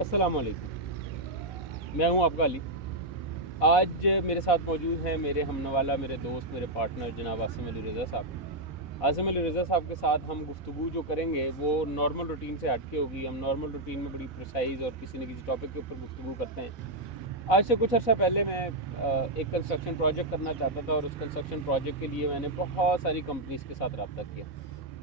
अस्सलाम वालेकुम। मैं हूं आपका अली। आज मेरे साथ मौजूद हैं मेरे हमनवाला, मेरे दोस्त, मेरे पार्टनर जनाब आसिम अली रज़ा साहब। आसिम अली रज़ा साहब के साथ हम गुफ्तगू जो करेंगे वो नॉर्मल रूटीन से हट के होगी। हम नॉर्मल रूटीन में बड़ी प्रिसाइज और किसी न किसी टॉपिक के ऊपर गुफ्तगू करते हैं। आज से कुछ अर्सा पहले मैं एक कंस्ट्रक्शन प्रोजेक्ट करना चाहता था और उस कंस्ट्रक्शन प्रोजेक्ट के लिए मैंने बहुत सारी कंपनीज़ के साथ रब्ता किया।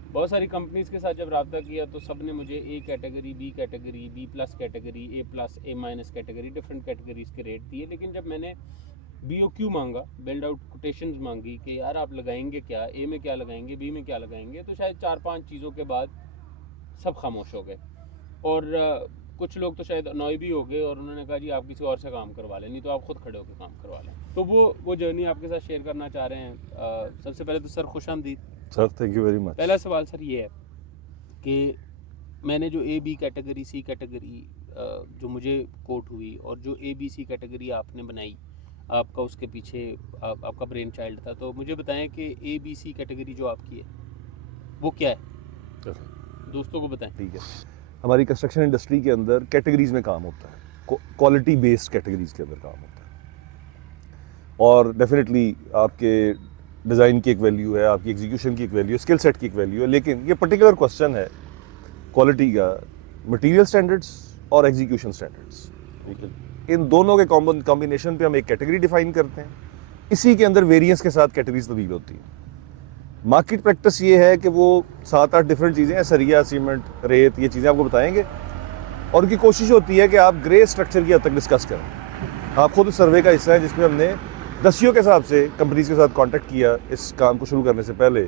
बहुत सारी कंपनीज़ के साथ जब रब्ता किया तो सब ने मुझे A category, B category, B plus category, A plus, A minus category, different categories के रेट दिए। लेकिन जब मैंने BOQ मांगा, बिल्ड आउट कोटेशंस मांगी कि यार आप लगाएंगे क्या, ए में क्या लगाएंगे, बी में क्या लगाएंगे, तो शायद 4-5 चीज़ों के बाद सब खामोश हो गए। और कुछ लोग तो शायद अनॉय भी हो गए और उन्होंने कहा जी आप किसी और से काम करवा लें, नहीं तो आप खुद खड़े होकर काम करवा लें। तो वो जर्नी आपके साथ शेयर करना चाह रहे हैं। सबसे पहले तो सर खुशामदीद sir, thank you very much. पहला सवाल सर ये है कि मैंने जो A B category, C category जो मुझे कोट हुई और जो A B C कैटेगरी आपने बनाई, आपका उसके पीछे आपका ब्रेन चाइल्ड था, तो मुझे बताएं कि A B C कैटेगरी जो आपकी है वो क्या है, दोस्तों को बताएं। ठीक है, हमारी कंस्ट्रक्शन इंडस्ट्री के अंदर कैटेगरीज में काम होता है, क्वालिटी बेस्ड कैटेगरीज के अंदर काम होता है। और डेफिनेटली आपके डिज़ाइन की एक वैल्यू है, आपकी एग्जीक्यूशन की एक वैल्यू है, स्किल सेट की एक वैल्यू है, लेकिन ये पर्टिकुलर क्वेश्चन है क्वालिटी का, मटेरियल स्टैंडर्ड्स और एग्जीक्यूशन स्टैंडर्ड्स, इन दोनों के कॉम्बिनेशन पे हम एक कैटेगरी डिफाइन करते हैं। इसी के अंदर वेरिएंस के साथ कैटेगरीज तब्दील होती है। मार्केट प्रैक्टिस ये है कि वो 7-8 डिफरेंट चीज़ें हैं, सरिया, सीमेंट, रेत, ये चीज़ें आपको बताएंगे और उनकी कोशिश होती है कि आप ग्रे स्ट्रक्चर की हद तक डिस्कस करें। आप खुद सर्वे का हिस्सा है जिसमें हमने दसियों के हिसाब से कंपनीज के साथ कांटेक्ट किया इस काम को शुरू करने से पहले।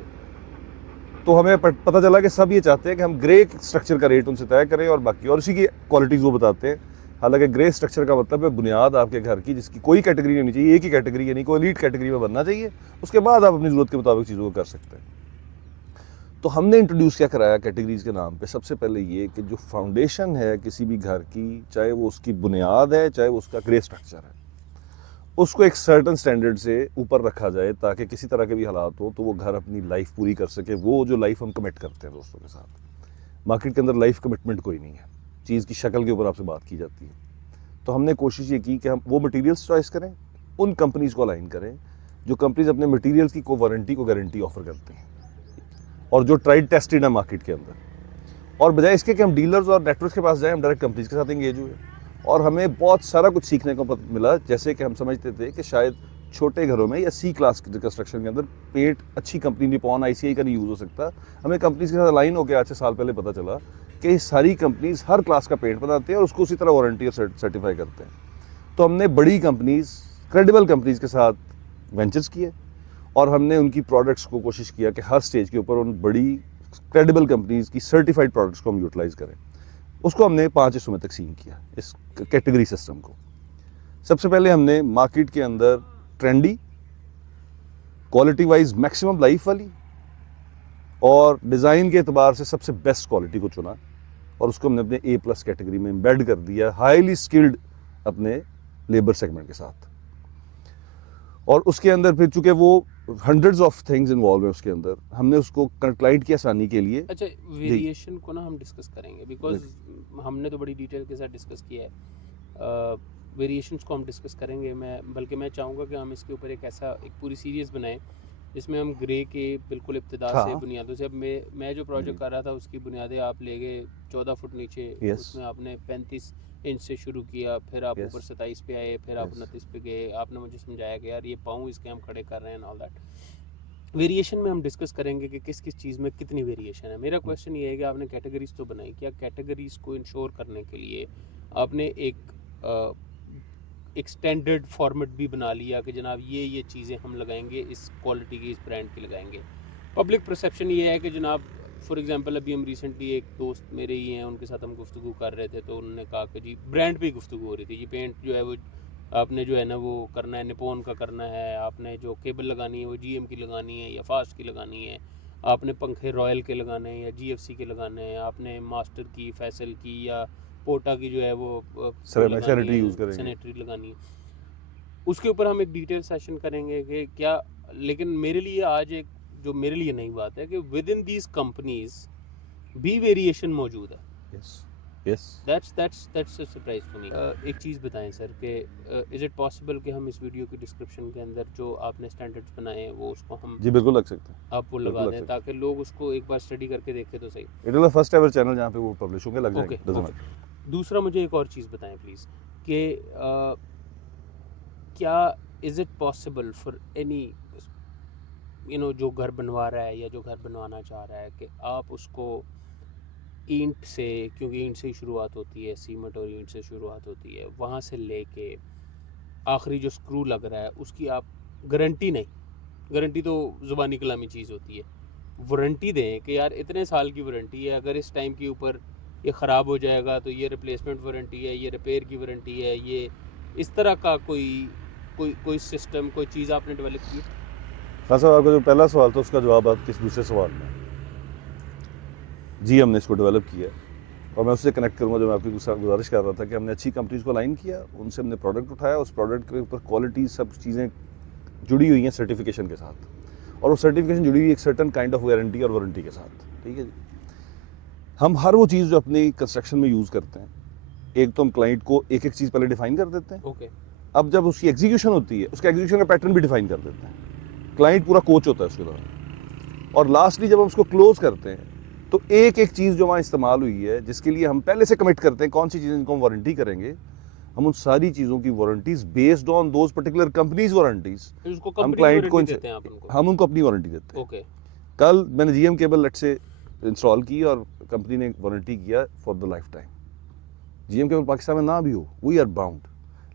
तो हमें पता चला कि सब ये चाहते हैं कि हम ग्रे स्ट्रक्चर का रेट उनसे तय करें और बाकी और उसी की क्वालिटीज़ वो बताते हैं। हालांकि ग्रे स्ट्रक्चर का मतलब है बुनियाद आपके घर की, जिसकी कोई कैटेगरी नहीं होनी चाहिए, एक ही कैटेगरी यानी कोई लीड कैटेगरी में बनना चाहिए। उसके बाद आप अपनी ज़रूरत के मुताबिक चीज़ों को कर सकते हैं। तो हमने इंट्रोड्यूस क्या कराया कैटेगरीज के नाम पे, सबसे पहले ये कि जो फाउंडेशन है किसी भी घर की, चाहे वो उसकी बुनियाद है, चाहे वो उसका ग्रे स्ट्रक्चर है, उसको एक सर्टन स्टैंडर्ड से ऊपर रखा जाए ताकि किसी तरह के भी हालात हो तो वो घर अपनी लाइफ पूरी कर सके। वो जो लाइफ हम कमिट करते हैं दोस्तों के साथ, मार्केट के अंदर लाइफ कमिटमेंट कोई नहीं है, चीज़ की शक्ल के ऊपर आपसे बात की जाती है। तो हमने कोशिश ये की कि हम वो मटेरियल्स चॉइस करें, उन कंपनीज़ को अलाइन करें जो कंपनीज अपने मटेरियल्स की वारंटी को गारंटी ऑफर करते हैं और जो ट्राइड टेस्टेड है मार्केट के अंदर। और बजाय इसके कि हम डीलर्स और नेटवर्क के पास जाएं, हम डायरेक्ट कंपनीज के साथ एंगेज हुए और हमें बहुत सारा कुछ सीखने को मिला। जैसे कि हम समझते थे कि शायद छोटे घरों में या C क्लास कंस्ट्रक्शन के अंदर पेंट अच्छी कंपनी निपॉन, ICI का नहीं यूज़ हो सकता। हमें कंपनीज के साथ अलाइन होकर आज से साल पहले पता चला कि सारी कंपनीज हर क्लास का पेंट बनाते हैं और उसको उसी तरह वारंटी और सर्टिफाई करते हैं। तो हमने बड़ी कंपनीज, क्रेडिबल कंपनीज के साथ वेंचर्स किए और हमने उनकी प्रोडक्ट्स को कोशिश किया कि हर स्टेज के ऊपर उन बड़ी क्रेडिबल कंपनीज की सर्टिफाइड प्रोडक्ट्स को हम यूटिलाइज करें। उसको हमने 5 हिस्सों में तकसीम किया इस कैटेगरी सिस्टम को। सबसे पहले हमने मार्केट के अंदर trendy, quality wise maximum life वाली और डिज़ाइन के एतबार से सबसे बेस्ट क्वालिटी को चुना और उसको हमने अपने A+ कैटेगरी में एम्बेड कर दिया, हाईली स्किल्ड अपने लेबर सेगमेंट के साथ। और उसके अंदर फिर चूंकि वो हंड्रेड्स ऑफ थिंग्स इन्वॉल्व है उसके अंदर, हमने उसको क्लाइंट की आसानी के लिए। अच्छा, वेरिएशन को ना हम डिस्कस करेंगे बिकॉज हमने तो बड़ी डिटेल के साथ डिस्कस किया है। वेरिएशंस को हम डिस्कस करेंगे। मैं चाहूँगा कि हम इसके ऊपर एक पूरी सीरीज़ बनाएं जिसमें हम ग्रे के बिल्कुल इब्तिदा से बुनियादों से। अब मैं जो प्रोजेक्ट कर रहा था उसकी बुनियादें आप ले गए 14 फुट नीचे। उसमें आपने 35 इंच से शुरू किया, फिर आप ऊपर 27 पे आए, फिर आप 29 पे गए। आपने मुझे समझाया कि यार ये पाँव इसके हम खड़े कर रहे हैं, ऑल दैट। वेरिएशन में हम डिस्कस करेंगे कि किस किस चीज़ में कितनी वेरिएशन है। मेरा क्वेश्चन ये है कि आपने कैटेगरीज तो बनाई, क्या कैटेगरीज को इंश्योर करने के लिए आपने एक स्टैंडर्ड फॉर्मेट भी बना लिया कि जनाब ये चीज़ें हम लगाएंगे, इस क्वालिटी की, इस ब्रांड की लगाएंगे। पब्लिक परसेप्शन ये है कि जनाब फॉर एग्जांपल अभी हम रिसेंटली एक दोस्त मेरे ही हैं, उनके साथ हम गुफ्तगू कर रहे थे तो उन्होंने कहा कि जी ब्रांड पे गुफ्तगू हो रही थी, जी पेंट जो है वो आपने जो है ना वो करना है, निपॉन का करना है, आपने जो केबल लगानी है वो GM की लगानी है या फास्ट की लगानी है, आपने पंखे रॉयल के लगाने हैं या GFC के लगाने हैं, आपने मास्टर की, फैसल की या पोटा की जो है वो सैनिटरी लगानी है। उसके ऊपर हम एक डिटेल सेशन करेंगे कि क्या। लेकिन मेरे लिए आज एक जो मेरे लिए नई बात है कि विद इन दीज कंपनीज भी वेरिएशन मौजूद है। Yes that's a surprise for me. एक चीज़ बताएं सर कि इज़ इट पॉसिबल कि हम इस वीडियो की डिस्क्रिप्शन के अंदर जो आपने स्टैंडर्ड्स बनाए हैं वो उसको हम जी बिल्कुल लग सकता है, आप वो लगा बिल्कुल लग दें सकता ताकि लोग उसको एक बार स्टडी करके देखें तो सही। It is the first ever channel जहाँ पे वो पब्लिश होंगे, लग ओके जाएगा, डजंट ओके। मैटर। दूसरा मुझे एक और चीज़ बताएं प्लीज़ कि क्या is it possible for any जो घर बनवा रहा है या जो घर बनवाना चाह रहा है कि आप उसको ईंट से, क्योंकि ईंट से ही शुरुआत होती है, सीमेंट और ईंट से शुरुआत होती है, वहाँ से लेके आखिरी जो स्क्रू लग रहा है उसकी आप गारंटी नहीं, गारंटी तो ज़ुबानी कलामी चीज़ होती है, वारंटी दें कि यार इतने साल की वारंटी है, अगर इस टाइम के ऊपर ये ख़राब हो जाएगा तो ये रिप्लेसमेंट वारंटी है, ये रिपेयर की वारंटी है, ये इस तरह का कोई सिस्टम, कोई चीज़ आपने डेवलप की? खान साहब, आपका जो पहला सवाल था उसका जवाब आप किस दूसरे सवाल में, जी हमने इसको डेवलप किया और मैं उससे कनेक्ट करूँगा जो मैं आपकी गुजारिश कर रहा था कि हमने अच्छी कंपनीज को लाइन किया, उनसे हमने प्रोडक्ट उठाया, उस प्रोडक्ट के ऊपर क्वालिटी सब चीज़ें जुड़ी हुई हैं सर्टिफिकेशन के साथ, और वो सर्टिफिकेशन जुड़ी हुई एक सर्टन काइंड ऑफ गारंटी और वारंटी के साथ, ठीक है जी। हम हर वो चीज़ जो अपनी कंस्ट्रक्शन में यूज़ करते हैं, एक तो हम क्लाइंट को एक एक चीज़ पहले डिफाइन कर देते हैं, ओके अब जब उसकी एग्जीक्यूशन होती है उसका एग्जीक्यूशन का पैटर्न भी डिफाइन कर देते हैं, क्लाइंट पूरा कोच होता है उसके दौरान, और लास्टली जब हम उसको क्लोज करते हैं तो एक एक चीज़ जो वहाँ इस्तेमाल हुई है जिसके लिए हम पहले से कमिट करते हैं कौन सी चीज़ें जिनको हम वारंटी करेंगे, हम उन सारी चीज़ों की warranties based on those particular companies warranties हम क्लाइंट को हम उनको अपनी वारंटी देते हैं। ओके। कल मैंने जीएम केबल लेट से इंस्टॉल की और कंपनी ने वारंटी किया for the life time, GM cable Pakistan में ना भी हो, वी आर बाउंड,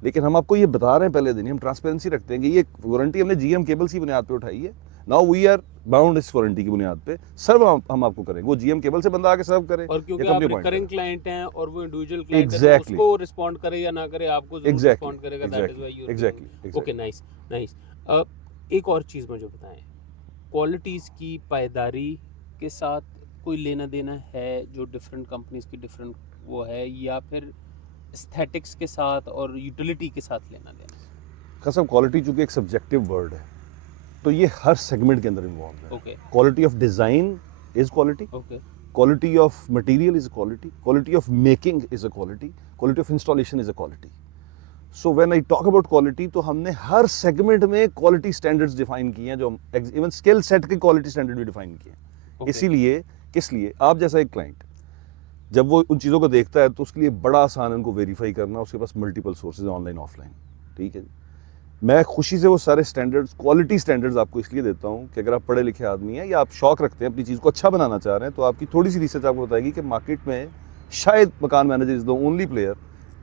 लेकिन हम आपको ये बता रहे हैं पहले दिन ही, हम ट्रांसपेरेंसी रखते हैं कि ये वारंटी हमने जीएम केबल्स की बुनियाद पे उठाई है, नाउ वी आर बाउंड इस वारंटी की बुनियाद पे सर्व हम आपको करेंगे, वो जीएम केबल से बंदा आके सर्व करे, और क्योंकि आप रिकरिंग क्लाइंट हैं और वो इंडिविजुअल क्लाइंट है, तो Exactly. उसको रिस्पॉन्ड करे या ना करे आपको जरूर रिस्पॉन्ड करेगा, that is why you exactly okay. Nice nice. एक और चीज़ मुझे बताएं, क्वालिटीज़ की पायदारी के साथ कोई लेना देना है जो डिफरेंट कंपनीज की डिफरेंट वो है, या फिर एस्थेटिक्स के साथ और यूटिलिटी के साथ लेना देना? कसम, क्वालिटी चूंकि एक सब्जेक्टिव वर्ड है तो ये हर सेगमेंट के अंदर इन्वॉल्व है। Okay quality of design is quality, okay quality of material is a quality, quality of making is a quality, quality of installation is a quality. So when I talk about quality तो हमने हर segment में quality standards define किए हैं, जो even skill set के quality standard भी define किए हैं। इसीलिए किस लिए, आप जैसा एक क्लाइंट जब वो उन चीज़ों को देखता है तो उसके लिए बड़ा आसान है उनको वेरीफाई करना, उसके पास मल्टीपल सोर्सेज ऑनलाइन ऑफलाइन, ठीक है जी। मैं खुशी से वो सारे स्टैंडर्ड्स, क्वालिटी स्टैंडर्ड्स आपको इसलिए देता हूँ कि अगर आप पढ़े लिखे आदमी हैं या आप शौक रखते हैं अपनी चीज़ को अच्छा बनाना चाह रहे हैं, तो आपकी थोड़ी सी रिसर्च आपको बताएगी कि मार्केट में शायद मकान manager is the only player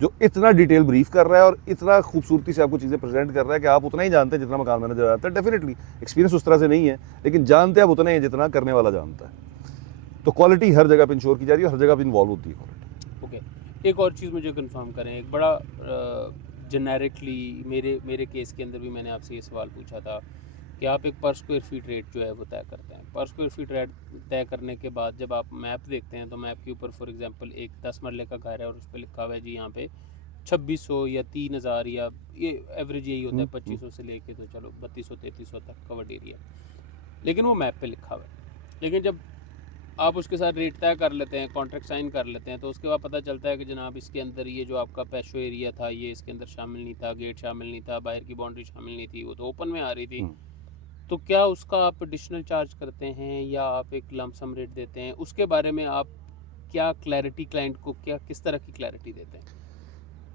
जो इतना डिटेल ब्रीफ कर रहा है और इतना खूबसूरती से आपको चीज़ें प्रेजेंट कर रहा है कि आप उतना ही जानते हैं जितना मकान मैनेजर आता है। डेफिनेटली एक्सपीरियंस उस तरह से नहीं है, लेकिन जानते हैं आप उतना ही जितना करने वाला जानता है। तो क्वालिटी हर जगह पर इंश्योर की जा रही है और हर जगह पर इन्वॉल्व होती है क्वालिटी। ओके। एक और चीज़ मुझे कंफर्म करें, एक बड़ा जेनेरिकली मेरे केस के अंदर भी मैंने आपसे ये सवाल पूछा था कि आप एक पर स्क्वायर फीट रेट जो है वो तय करते हैं। पर स्क्वायर फीट रेट तय करने के बाद जब आप मैप देखते हैं तो मैप के ऊपर फॉर एग्जांपल एक 10 मरले का घर है और उस पर लिखा हुआ है जी यहाँ पे 2600 या 3000 या ये एवरेज यही होता है 2500 से लेके तो चलो 3200-3300 तक कवर्ड एरिया, लेकिन वो मैप पे लिखा हुआ है। लेकिन जब आप उसके साथ रेट तय कर लेते हैं, कॉन्ट्रैक्ट साइन कर लेते हैं, तो उसके बाद पता चलता है कि जनाब इसके अंदर ये जो आपका पैशो एरिया था ये इसके अंदर शामिल नहीं था, गेट शामिल नहीं था, बाहर की बाउंड्री शामिल नहीं थी, वो तो ओपन में आ रही थी। तो क्या उसका आप एडिशनल चार्ज करते हैं या आप एक लमसम रेट देते हैं? उसके बारे में आप क्या क्लैरिटी क्लाइंट को किस तरह की क्लैरिटी देते हैं?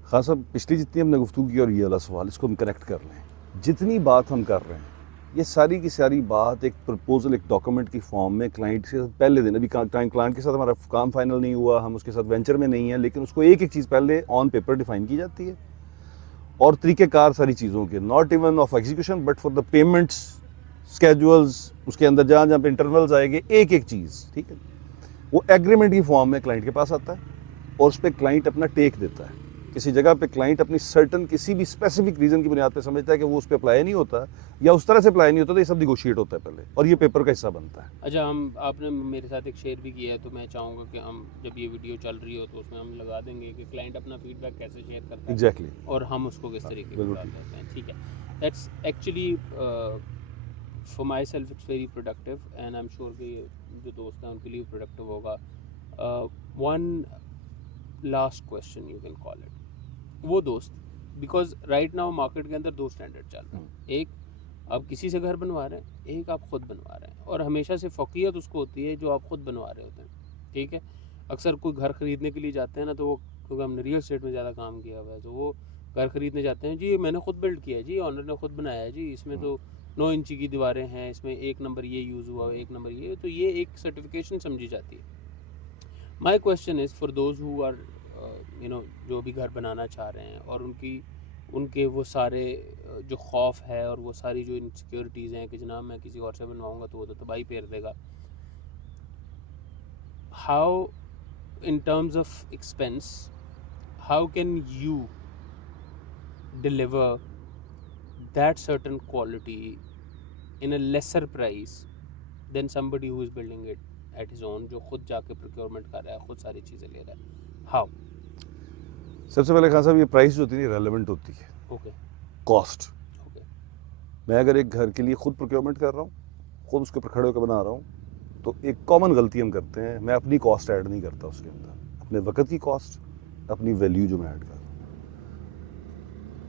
हाँ साहब, पिछली जितनी हमने गुफ्तगू की और ये वाला सवाल, इसको हम कनेक्ट कर लें, जितनी बात हम कर रहे हैं ये सारी की सारी बात एक प्रपोजल, एक डॉक्यूमेंट की फॉर्म में क्लाइंट के साथ पहले दिन, अभी क्लाइंट के साथ हमारा काम फाइनल नहीं हुआ, हम उसके साथ वेंचर में नहीं है, लेकिन उसको एक एक चीज़ पहले ऑन पेपर डिफाइन की जाती है और तरीक़ेकार सारी चीज़ों के, not even of execution but for the payments schedules, उसके अंदर जहाँ जहाँ पे इंटरवल्स आएंगे एक एक चीज़, ठीक है, वो एग्रीमेंट की फॉर्म में क्लाइंट के पास आता है और उस पर क्लाइंट अपना टेक देता है। किसी जगह पे क्लाइंट अपनी सर्टन किसी भी स्पेसिफिक रीज़न की बुनियाद पे समझता है कि वो उस पर अप्लाई नहीं होता या उस तरह से अप्लाई नहीं होता, तो ये सब निगोशिएट होता है पहले और ये पेपर का हिस्सा बनता है। अच्छा, आपने मेरे साथ एक शेयर भी किया है तो मैं चाहूँगा कि हम जब ये वीडियो चल रही हो तो उसमें हम लगा देंगे कि क्लाइंट अपना फीडबैक कैसे शेयर करता है एग्जैक्टली, और हम उसको किस तरीके से बता देते हैं। ठीक है, that's actually for my self it's very productive and I am sure कि जो दोस्त हैं उनके लिए प्रोडक्टिव होगा। One last question you can call it, वो दोस्त, बिकॉज राइट नाउ मार्केट के अंदर दो स्टैंडर्ड चल रहे हैं, एक आप किसी से घर बनवा रहे हैं, एक आप खुद बनवा रहे हैं, और हमेशा से फ़ौक़ियत उसको होती है जो आप खुद बनवा रहे होते हैं, ठीक है। अक्सर कोई घर ख़रीदने के लिए जाते हैं ना, तो वो, क्योंकि हमने रियल एस्टेट में ज़्यादा काम किया हुआ है, तो वो घर ख़रीदने जाते हैं, जी मैंने खुद बिल्ड किया है, जी ऑनर ने खुद बनाया है, जी इसमें तो 9 इंची की दीवारें हैं, इसमें 1 नंबर ये यूज़ हुआ है, 1 नंबर ये, तो ये एक सर्टिफिकेशन समझी जाती है। My question is for those who are जो भी घर बनाना चाह रहे हैं, और उनके वो सारे जो खौफ है और वो सारी जो इनसिक्योरिटीज़ हैं कि जनाब मैं किसी और से बनवाऊँगा तो वो तो तबाही फेर देगा, how in terms of expense, how can you deliver that certain quality in a lesser price than somebody who is building it at his own, जो खुद जाके procurement कर रहा है, खुद सारी चीज़ें ले रहा है? How? सबसे पहले खान साहब, ये प्राइस जो होती है रेलेवेंट होती है। Okay. Cost, Okay. मैं अगर एक घर के लिए खुद प्रोक्योरमेंट कर रहा हूँ, खुद उसके ऊपर खड़े होकर बना रहा हूँ, तो एक कॉमन गलती हम करते हैं, मैं अपनी कॉस्ट ऐड नहीं करता उसके अंदर, अपने वक्त की कॉस्ट, अपनी वैल्यू जो मैं ऐड कर रहा हूँ।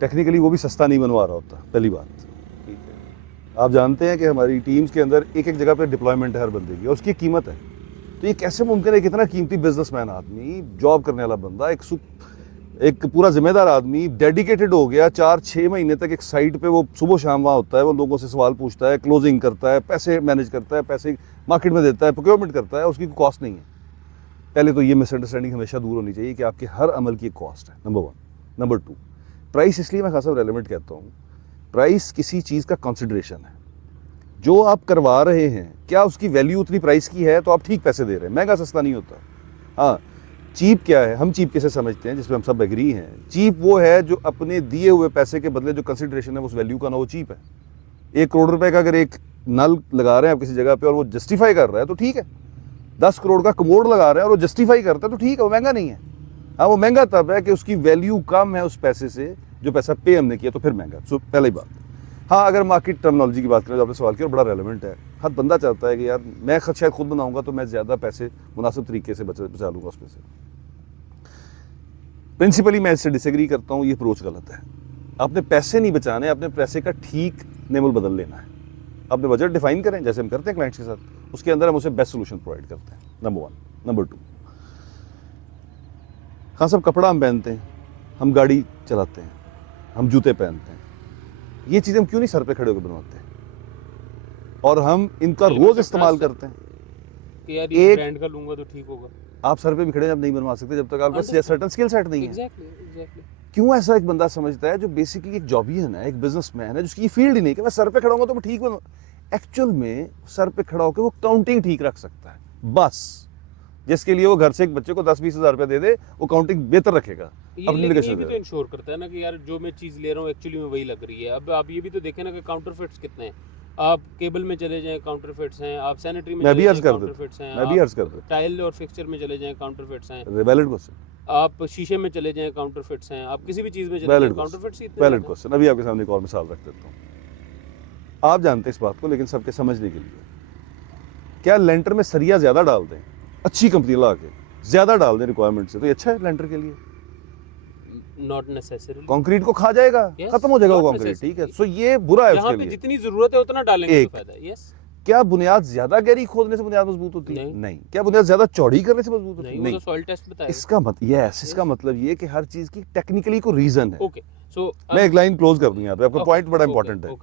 टेक्निकली वो भी सस्ता नहीं बनवा रहा होता, पहली बात, ठीक है। आप जानते हैं कि हमारी टीम्स के अंदर एक एक जगह पे डिप्लॉयमेंट है हर बंदे की, और उसकी कीमत है। तो ये कैसे मुमकिन है कि इतना कीमती बिजनेसमैन आदमी, जॉब करने वाला बंदा, एक पूरा जिम्मेदार आदमी डेडिकेटेड हो गया, 4-6 महीने तक एक साइट पे वो सुबह शाम वहाँ होता है, वो लोगों से सवाल पूछता है, क्लोजिंग करता है, पैसे मैनेज करता है, पैसे मार्केट में देता है, प्रोक्योरमेंट करता है, उसकी कोई कॉस्ट नहीं है। पहले तो ये मिसअंडरस्टैंडिंग हमेशा दूर होनी चाहिए कि आपके हर अमल की एक कॉस्ट है, नंबर 1। नंबर 2, प्राइस इसलिए मैं खासा रेलेवेंट कहता हूँ, प्राइस किसी चीज़ का कंसिडरेशन है। जो आप करवा रहे हैं, क्या उसकी वैल्यू उतनी प्राइस की है, तो आप ठीक पैसे दे रहे हैं। महंगा सस्ता नहीं होता। हाँ, चीप क्या है, हम चीप कैसे समझते हैं, जिसमें हम सब एग्री हैं। चीप वो है जो अपने दिए हुए पैसे के बदले जो कंसिडरेशन है उस वैल्यू का ना, वो चीप है। 1 करोड़ रुपए का अगर एक नल लगा रहे हैं आप किसी जगह पे और वो जस्टिफाई कर रहा है तो ठीक है। 10 करोड़ का कमोड लगा रहे हैं और वो जस्टिफाई करता है तो ठीक है, वो महंगा नहीं है। हाँ, वो महंगा तब है कि उसकी वैल्यू कम है उस पैसे से जो पैसा पे हमने किया, तो फिर महंगा। सो पहली बात। हाँ, अगर मार्केट टर्मिनोलॉजी की बात करें, जो आपने सवाल किया, और बड़ा रेलेवेंट है। हर बंदा चाहता है कि यार मैं शायद खुद बनाऊंगा तो मैं ज़्यादा पैसे मुनासिब तरीके से बचा लूँगा उसमें से। प्रिंसिपली मैं इससे डिसएग्री करता हूँ, ये अप्रोच गलत है। आपने पैसे नहीं बचाने, अपने पैसे का ठीक नेमल बदल लेना है। अपने बजट डिफाइन करें जैसे हम करते हैं क्लाइंट्स के साथ, उसके अंदर हम उसे बेस्ट सोल्यूशन प्रोवाइड करते हैं, नंबर 1। नंबर 2, हाँ सब कपड़ा हम पहनते हैं, हम गाड़ी चलाते हैं, हम जूते पहनते हैं, ये चीज़ें हम क्यों नहीं सर पे खड़े होकर बनवाते हैं और हम इनका रोज इस्तेमाल करते हैं कि यार ये ब्रांड का लूंगा तो ठीक होगा। आप सर पे भी खड़े जब नहीं बनवा सकते, जब तक आपके पास सर्टेन स्किल सेट नहीं है। एग्जैक्टली। क्यों ऐसा एक बंदा समझता है जो बेसिकली एक जॉबियन है, एक बिजनेसमैन है, जिसकी फील्ड ही नहीं कि मैं सर पे खड़ा होऊंगा तो मैं ठीक बनूं। एक्चुअल में सर पे खड़ा होकर वो काउंटिंग ठीक रख सकता है, बस। जिसके लिए वो घर से एक बच्चे को 10-20 हज़ार रुपया दे दे, वो काउंटिंग बेहतर रखेगा। अपनी ये भी तो इंश्योर करता है ना कि यार जो मैं चीज़ ले रहा हूँ एक्चुअली में वही लग रही है। अब आप ये भी तो देखें ना कि काउंटरफिट्स कितने हैं। आप केबल में चले जाएं, काउंटरफिट्स हैं। आप सैनिटरी में चले जाएं, काउंटरफिट्स हैं। मैं भी अर्ज कर दूं। टाइल और फिक्सचर में चले जाएं, काउंटरफिट्स हैं। Valid question. आप शीशे में चले जाएं, काउंटरफिट्स हैं। आप किसी भी चीज़ में चले जाएं, काउंटरफिट्स ही इतने। Valid question. अभी आपके सामने एक और मिसाल रख देता हूँ। आप जानते हैं इस बात को, लेकिन सबके समझने के लिए, क्या लेंटर में सरिया ज़्यादा डाल दें, अच्छी कंपनी ला के ज़्यादा डाल दें रिक्वायरमेंट से, तो ये अच्छा है लेंटर के लिए? Not necessary. कंक्रीट को खा जाएगा, खत्म हो जाएगा वो कंक्रीट, ठीक है। सो ये बुरा है उसके लिए। जितनी जरूरत है उतना डालेंगे तो फायदा है। यस। क्या बुनियाद ज्यादा गहरी खोदने से बुनियाद मजबूत होती है? नहीं। क्या बुनियाद ज्यादा चौड़ी करने से मजबूत होती है? नहीं। सॉइल टेस्ट बताएगा। इसका मतलब ये कि हर चीज की टेक्निकली को रीजन है। ओके, सो मैं एक लाइन क्लोज कर दूं यहाँ पे, आपका पॉइंट बड़ा इंपॉर्टेंट है।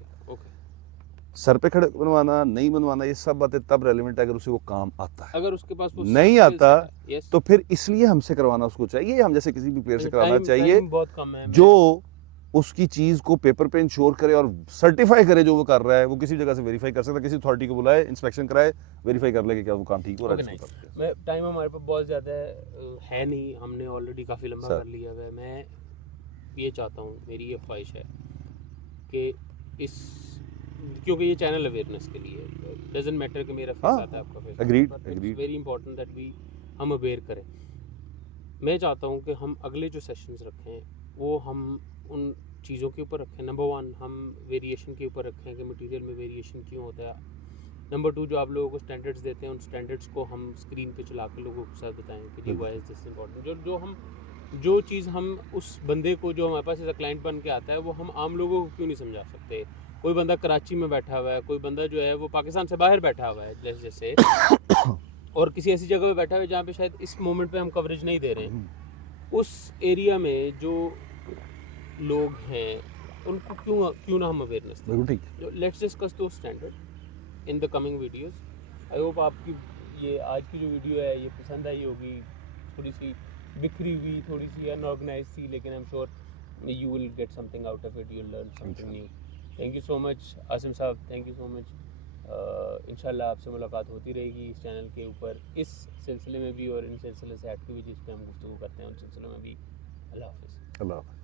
सर पे खड़े बनवाना, नहीं बनवाना, ये सब बातें तब रेलेवेंट है अगर उसे वो काम आता है। अगर उसके पास वो नहीं आता तो फिर इसलिए हमसे करवाना उसको चाहिए, हम जैसे किसी भी प्लेयर से कराना चाहिए जो उसकी चीज को पेपर पे इंश्योर करे और सर्टिफाई करे जो वो कर रहा है। वो किसी जगह से वेरीफाई कर सकता है, किसी अथॉरिटी को बुलाए, इंस्पेक्शन कराए, वेरीफाई कर ले कि क्या वो काम ठीक हो रहा है। मैं टाइम हमारे पास बहुत ज़्यादा है नहीं, हमने ऑलरेडी काफ़ी लंबा कर लिया है। मैं ये चाहता हूँ, मेरी ये ख्वाहिश है कि क्योंकि ये चैनल अवेयरनेस के लिए, डजंट मैटर कि मेरा फेस आता है आपका face, agreed, very important that हम अवेयर करें। मैं चाहता हूँ कि हम अगले जो सेशंस रखें वो हम उन चीज़ों के ऊपर रखें। नंबर 1 हम वेरिएशन के ऊपर रखें कि मटेरियल में वेरिएशन क्यों होता है। नंबर 2 जो आप लोगों को स्टैंडर्ड्स देते हैं उन स्टैंडर्ड्स को हम स्क्रीन पे चला के लोगों के साथ बताएं कि जी वाई इज दिस इम्पोर्टेंट। जो चीज़ हम उस बंदे को जो हमारे पास एज अ क्लाइंट बन के आता है वो हम आम लोगों को क्यों नहीं समझा सकते। कोई बंदा कराची में बैठा हुआ है, कोई बंदा जो है वो पाकिस्तान से बाहर बैठा हुआ है जैसे और किसी ऐसी जगह पे बैठा हुआ है जहाँ पे शायद इस मोमेंट पे हम कवरेज नहीं दे रहे हैं, उस एरिया में जो लोग हैं उनको क्यों ना हम अवेयरनेस दें। बिल्कुल ठीक। लेट्स डिस्कस दो standard in the coming videos. I hope आपकी ये आज की जो वीडियो है ये पसंद आई होगी। थोड़ी सी बिखरी हुई, थोड़ी सी अनऑर्गेनाइज थी, लेकिन I am sure you will get something out of it, you will learn something new. Thank you so much Asim साहब, थैंक यू सो मच। इंशाल्लाह आपसे मुलाकात होती रहेगी इस चैनल के ऊपर इस सिलसिले में भी और इन सिलसिले से हट के भी जिस पे हम गुफ्तगू करते हैं उन सिलसिलों में भी। अल्लाह हाफिज़। अल्लाह हाफ़िज़।